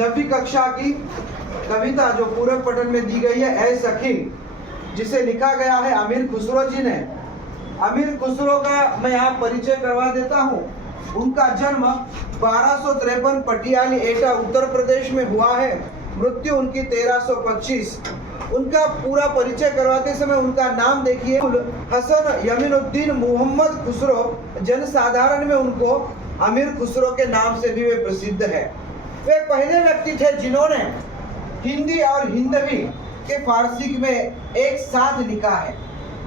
10वीं कक्षा की कविता जो पूरक पठन में दी गई है, ऐ सखी, जिसे लिखा गया है अमीर खुसरो जी ने। अमीर खुसरो का मैं यहाँ परिचय करवा देता हूँ। उनका जन्म 1253 पटियाली एटा उत्तर प्रदेश में हुआ है। मृत्यु उनकी 1325। उनका पूरा परिचय करवाते समय उनका नाम देखिए, हसन यमीनुद्दीन मोहम्मद खुसरो। जनसाधारण में उनको अमीर खुसरो के नाम से भी वे प्रसिद्ध है। वे पहले व्यक्ति थे जिन्होंने हिंदी और हिंदवी के फारसी में एक साथ लिखा है।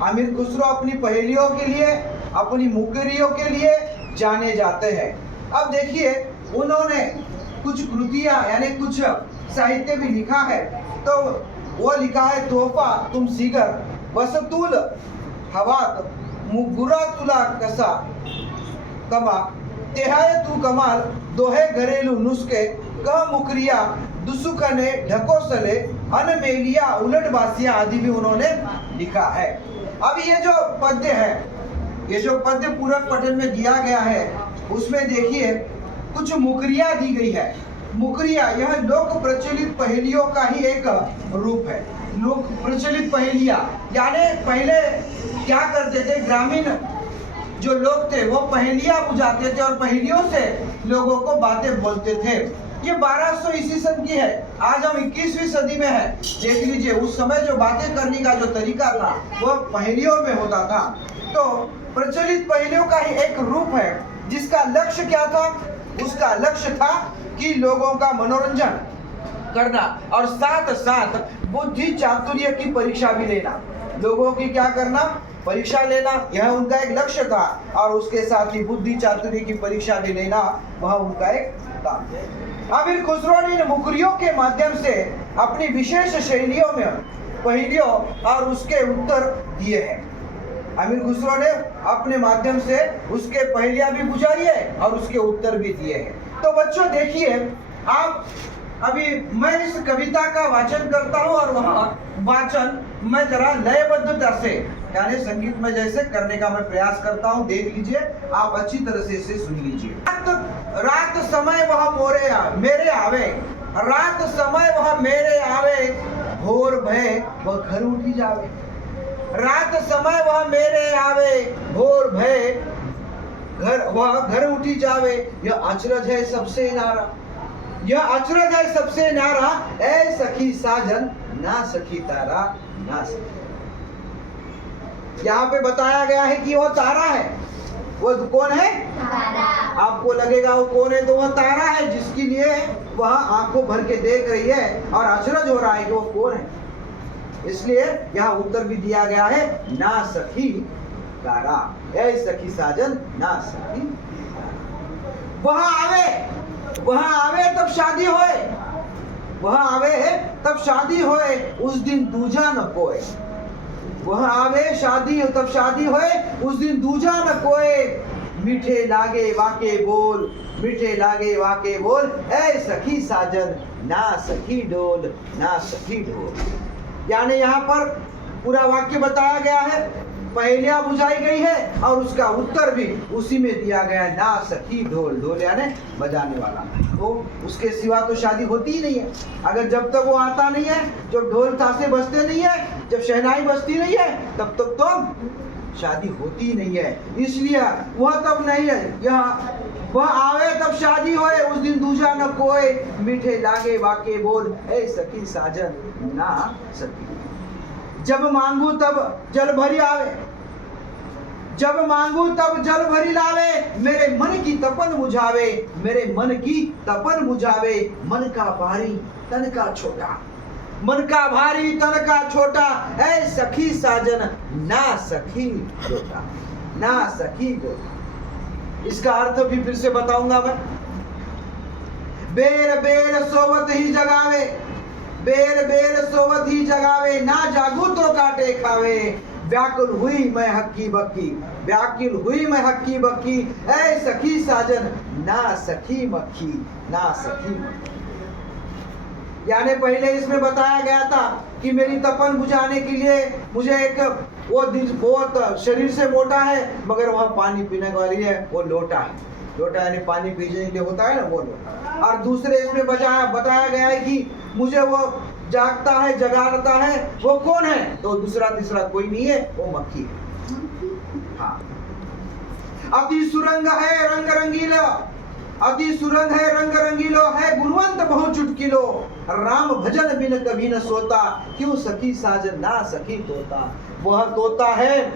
अमीर खुसरो अपनी पहेलियों के लिए, अपनी मुकरियों के लिए जाने जाते हैं। अब देखिए, उन्होंने कुछ कृतियां यानी कुछ साहित्य भी लिखा है। तो वो लिखा है, तोहफा तुम सीगर वसतुल हवात मुगुरा तुला कसा कमा तेहाय तू कमाल दोहे घरेलू नुस्खे कह मुकरिया दुसुखने ढकोसले अनमेलिया उलट बासिया आदि भी उन्होंने लिखा है। अब ये जो पद्य है, ये जो पद्य पूरक पठन में दिया गया है, उसमें देखिए कुछ मुकरिया दी गई है। मुकरिया यह लोक प्रचलित पहेलियों का ही एक रूप है। लोक प्रचलित पहेलियां यानी पहले क्या करते थे, ग्रामीण जो लोग थे वो पहेलियां बुझाते थे और पहेलियों से लोगों को बातें बोलते थे। ये 1200 ईस्वी सन की है, आज हम 21वीं सदी में है। देख लीजिए, उस समय जो बातें करने का जो तरीका था वो पहेलियों में होता था। तो प्रचलित पहेलियों का ही एक रूप है, जिसका लक्ष्य क्या था? उसका लक्ष्य था कि लोगों का मनोरंजन करना और साथ साथ बुद्धि चातुर्य की परीक्षा भी लेना। लोगों की क्या करना? परीक्षा लेना, यह उनका एक लक्ष्य था। और उसके साथ ही बुद्धि चातुर्य की परीक्षा भी लेना, वह उनका एक काम था। अमीर खुसरो ने मुकरियों के माध्यम से अपनी विशेष शैलियों में पहेलियों और उसके उत्तर दिए हैं। अमीर खुसरो ने अपने माध्यम से उसके पहेलियां भी बुझाई है और उसके उत्तर भी दिए हैं। तो बच्चों देखिए, आप अभी मैं इस कविता का वाचन करता हूँ और वह वाचन मैं जरा लयबद्धता से यानी संगीत में जैसे करने का मैं प्रयास करता हूँ। देख लीजिए, आप अच्छी तरह से इसे सुन लीजिए। रात समय वह मेरे आवे, रात समय वह मेरे आवे, भोर भय वह घर उठी जावे। रात समय वह मेरे आवे, भोर भय वह घर उठी जावे। यह अचरज है सबसे नारा, यह अचरज है सबसे नारा, ऐ सखी साजन ना सखी तारा ना सखी। यहाँ पे बताया गया है कि वह तारा है। वो कौन है? तारा। आपको लगेगा वो कौन है, तो वह तारा है जिसके लिए वह आंखों भर के देख रही है और अचरज हो रहा है कि वो कौन है। इसलिए यहाँ उत्तर भी दिया गया है, ना सखी तारा, ऐ सखी साजन ना सखी। वह आवे तब शादी होए, वह आवे तब शादी होए, उस दिन दूजा न कोई। वह आवे शादी तब शादी होए, उस दिन दूजा न कोई। मीठे लागे वाके बोल, मीठे लागे वाके बोल, ऐ सखी साजन ना सखी डोल, ना सखी ढोल। यानी यहाँ पर पूरा वाक्य बताया गया है, पहेलियां बुझाई गई है और उसका उत्तर भी उसी में दिया गया है, ना सखी ढोल। ढोल यानी बजाने वाला। तो उसके सिवा तो शादी होती ही नहीं है। अगर जब तक वो आता नहीं है, जब ढोल ताशे बजते नहीं है, जब शहनाई बजती नहीं है, तब तक तो शादी होती नहीं है। इसलिए वह तब नहीं है, यहाँ वह आवे तब शादी होए, उस दिन दूजा न कोई। मीठे लागे वाके बोल, ऐ सखी साजन ना सखी। जब मांगू तब जल भरी आवे, जब मांगू तब जल भरी लावे, मेरे मन की तपन बुझावे, मेरे मन की तपन बुझावे। मन का भारी तन का छोटा, मन का भारी तन का छोटा, ऐ सखी साजन ना सखी गोटा, ना सखी गोटा। इसका अर्थ भी फिर से बताऊंगा मैं। बेर बेर सोवत ही जगावे, बेर बेर सोवत ही जगावे, ना जागू तो काटे खावे। व्याकुल हुई मैं हक्की बक्की, व्याकुल हुई मैं हक्की बक्की, ऐ सखी साजन ना सखी मक्खी, ना सखी मक्खी। यानी पहले इसमें बताया गया था कि मेरी तपन बुझाने के लिए मुझे एक वो दिन बहुत शरीर से मोटा है मगर वह पानी पीने वाली है, वो लोटा है। लोटा यानी पानी पीने के लिए होता है ना, वो लोटा। और दूसरे इसमें बताया गया है कि मुझे वो जागता है, जगाता है, वो कौन है? तो दूसरा तीसरा कोई नहीं है, वो मक्खी है। हाँ, अति सुरंग है रंग रंगीला, अति सुरंग है रंग रंगीलो है, गुणवंत बहु चुटकिलो, राम भजन बिन कभी न सोता, क्यों सखी साजन ना सखी तोता। वह तोता है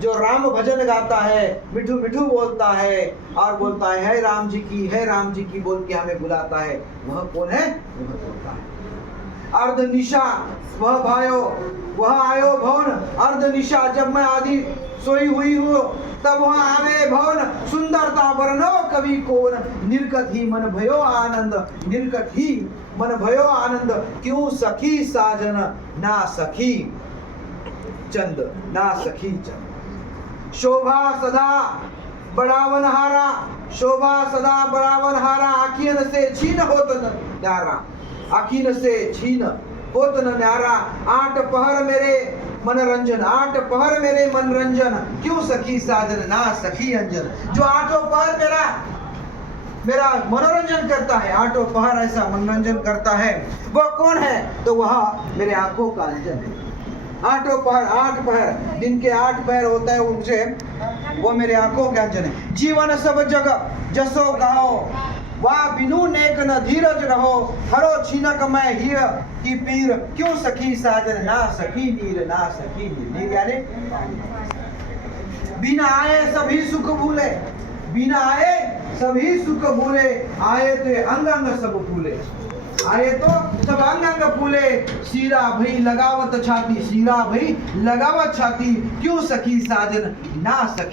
जो राम भजन गाता है, मिठू मिठू बोलता है और बोलता है राम जी की, है राम जी की बोल के हमें बुलाता है। वह कौन है? वह तोता है। अर्ध निशा वह भायो, वह आयो भवन, अर्ध निशा जब मैं आदि सोई हुई हूँ, तब वह आवे भवन, सुंदरता वर्णो कवि कोन, निर्कट ही मन भयो आनंद, निर्कट ही मन भयो आनंद, क्यों सखी साजन ना सखी चंद, ना सखी चंद। शोभा सदा बढ़ावनहारा, शोभा सदा बढ़ावनहारा, आखियन से छीन होत न न्यारा, आखिन से छीन होत न न्यारा, आठ पहर मेरे मनोरंजन, आठ पहर मेरे मनोरंजन, क्यों सखी साजन ना सखी अंजन। जो आठों पहर मेरा मनोरंजन करता है, आठों पहर ऐसा मनोरंजन करता है, वह कौन है? तो वह मेरे आंखों का अंजन है। आठों पहर, आठ पहर, दिन के 8 पहर होता है उनसे, वो मेरे आंखों के अंजन है। जीवन सब जग जसो गाओ, वाह बिनु नेक न धीरज रहो, हरो छीनक मैं हिय की पीर, क्यों सखी साजन ना सखी नीर, ना सखी नीर। नीर यानी बिना आए सभी सुख भूले, बिना आए सभी सुख भूले, आए तो अंग अंग सब फूले, आए तो सब अंग अंग फूले, सीरा भई लगावत छाती, सीरा भई लगावत छाती, क्यों सखी साजन ना सखी